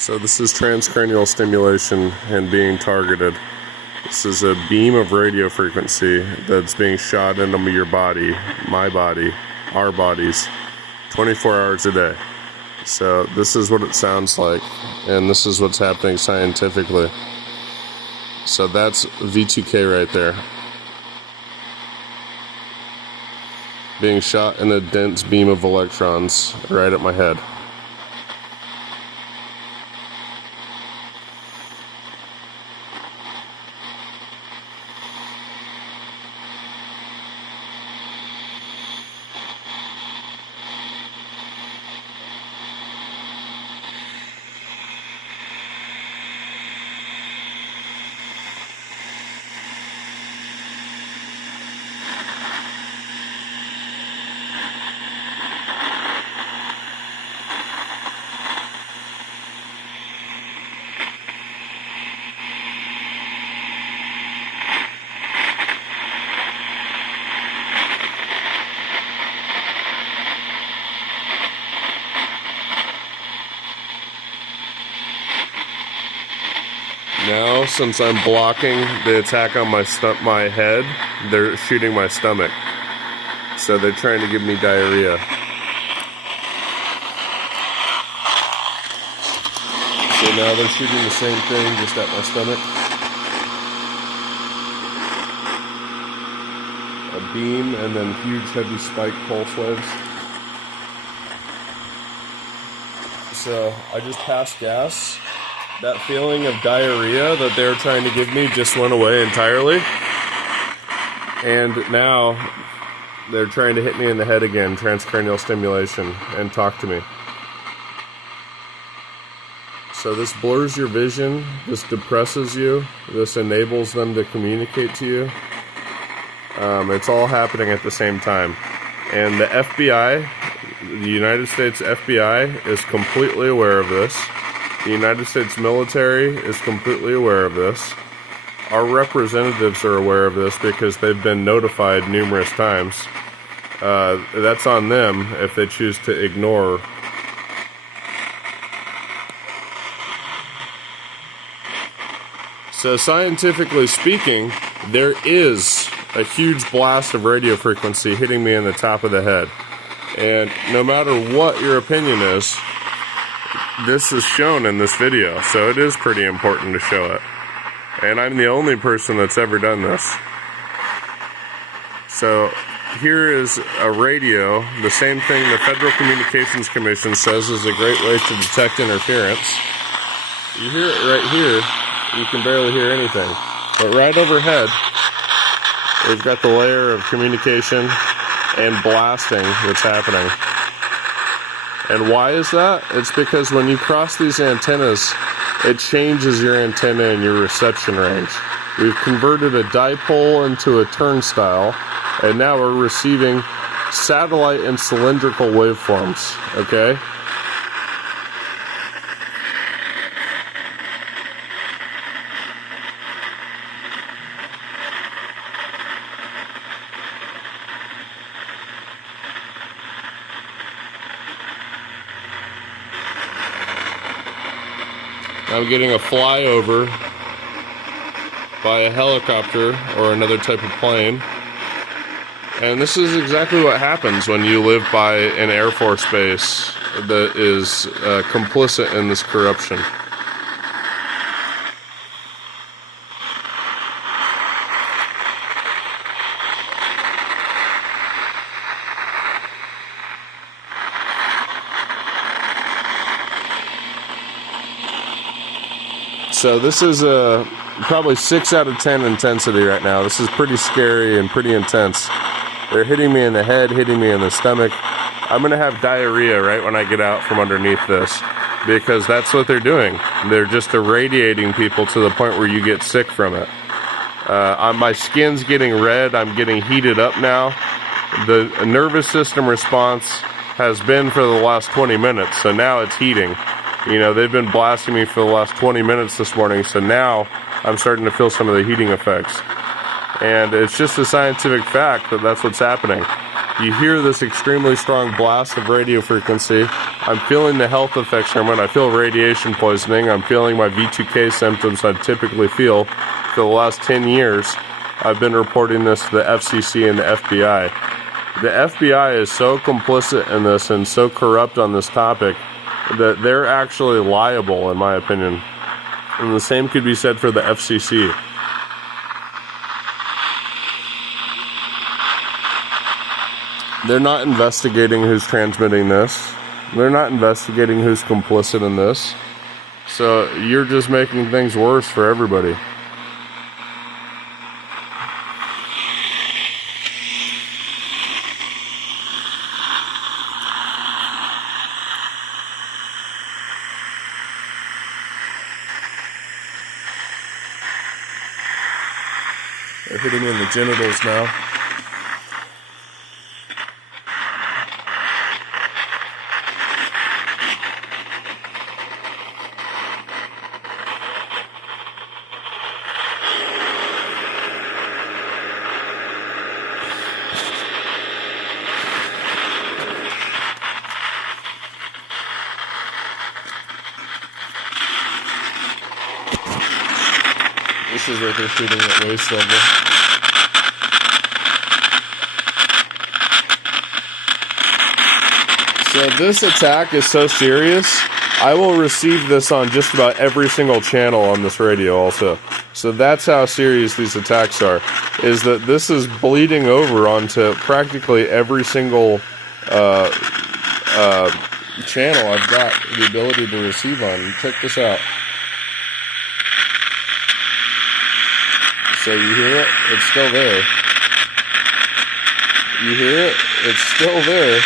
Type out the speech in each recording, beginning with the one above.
So this is transcranial stimulation and being targeted. This is a beam of radio frequency that's being shot into your body, my body, our bodies, 24 hours a day. So this is what it sounds like, and this is what's happening scientifically. So that's V2K right there. Being shot in a dense beam of electrons right at my head. Now, since I'm blocking the attack on my head, they're shooting my stomach. So they're trying to give me diarrhea. So now they're shooting the same thing, just at my stomach. A beam and then huge heavy spike pulse waves. So I just passed gas. That feeling of diarrhea that they were trying to give me just went away entirely. And now they're trying to hit me in the head again, transcranial stimulation, and talk to me. So this blurs your vision, this depresses you, this enables them to communicate to you. It's all happening at the same time. And the FBI, the United States FBI, is completely aware of this. The United States military is completely aware of this. Our representatives are aware of this because they've been notified numerous times. That's on them if they choose to ignore. So scientifically speaking, there is a huge blast of radio frequency hitting me in the top of the head. And no matter what your opinion is, this is shown in this video, so it is pretty important to show it. And I'm the only person that's ever done this. So here is a radio, the same thing the Federal Communications Commission says is a great way to detect interference. You hear it right here, you can barely hear anything. But right overhead, we've got the layer of communication and blasting that's happening. And why is that? It's because when you cross these antennas, it changes your antenna and your reception range. We've converted a dipole into a turnstile, and now we're receiving satellite and cylindrical waveforms, okay? I'm getting a flyover by a helicopter or another type of plane. And this is exactly what happens when you live by an Air Force base that is complicit in this corruption. So this is probably 6 out of 10 intensity right now. This is pretty scary and pretty intense. They're hitting me in the head, hitting me in the stomach. I'm going to have diarrhea right when I get out from underneath this, because that's what they're doing. They're just irradiating people to the point where you get sick from it. My skin's getting red. I'm getting heated up now. The nervous system response has been for the last 20 minutes, so now it's heating. You know, they've been blasting me for the last 20 minutes this morning, so now I'm starting to feel some of the heating effects. And it's just a scientific fact that that's what's happening. You hear this extremely strong blast of radio frequency. I'm feeling the health effects from it. I feel radiation poisoning. I'm feeling my V2K symptoms I typically feel for the last 10 years. I've been reporting this to the FCC and the FBI. The FBI is so complicit in this and so corrupt on this topic that they're actually liable, in my opinion. And the same could be said for the FCC. They're not investigating who's transmitting this. They're not investigating who's complicit in this. So you're just making things worse for everybody. They're hitting me in the genitals now. This is what they're shooting at waist level. So this attack is so serious, I will receive this on just about every single channel on this radio also. So that's how serious these attacks are, is that this is bleeding over onto practically every single channel I've got the ability to receive on. Check this out. So you hear it? It's still there. You hear it? It's still there.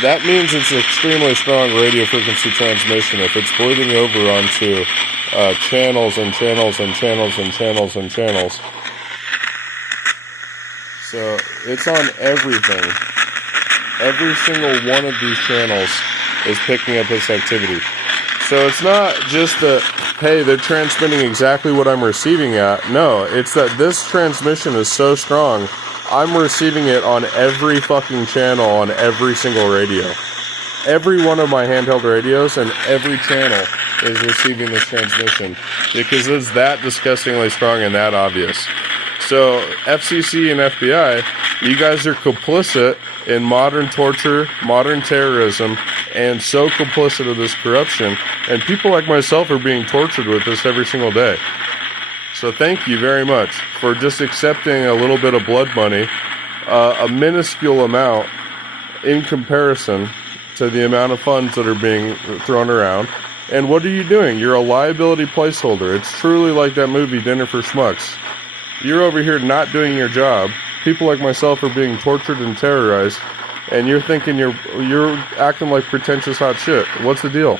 That means it's an extremely strong radio frequency transmission. If it's bleeding over onto channels and channels and channels and channels and channels. So it's on everything. Every single one of these channels is picking up this activity. So it's not just that, hey, they're transmitting exactly what I'm receiving at. No, it's that this transmission is so strong, I'm receiving it on every fucking channel on every single radio. Every one of my handheld radios and every channel is receiving this transmission because it's that disgustingly strong and that obvious. So FCC and FBI, you guys are complicit in modern torture, modern terrorism, and so complicit of this corruption. And people like myself are being tortured with this every single day. So thank you very much for just accepting a little bit of blood money, a minuscule amount in comparison to the amount of funds that are being thrown around. And what are you doing? You're a liability placeholder. It's truly like that movie, Dinner for Schmucks. You're over here not doing your job. People like myself are being tortured and terrorized, and you're thinking you're acting like pretentious hot shit. What's the deal?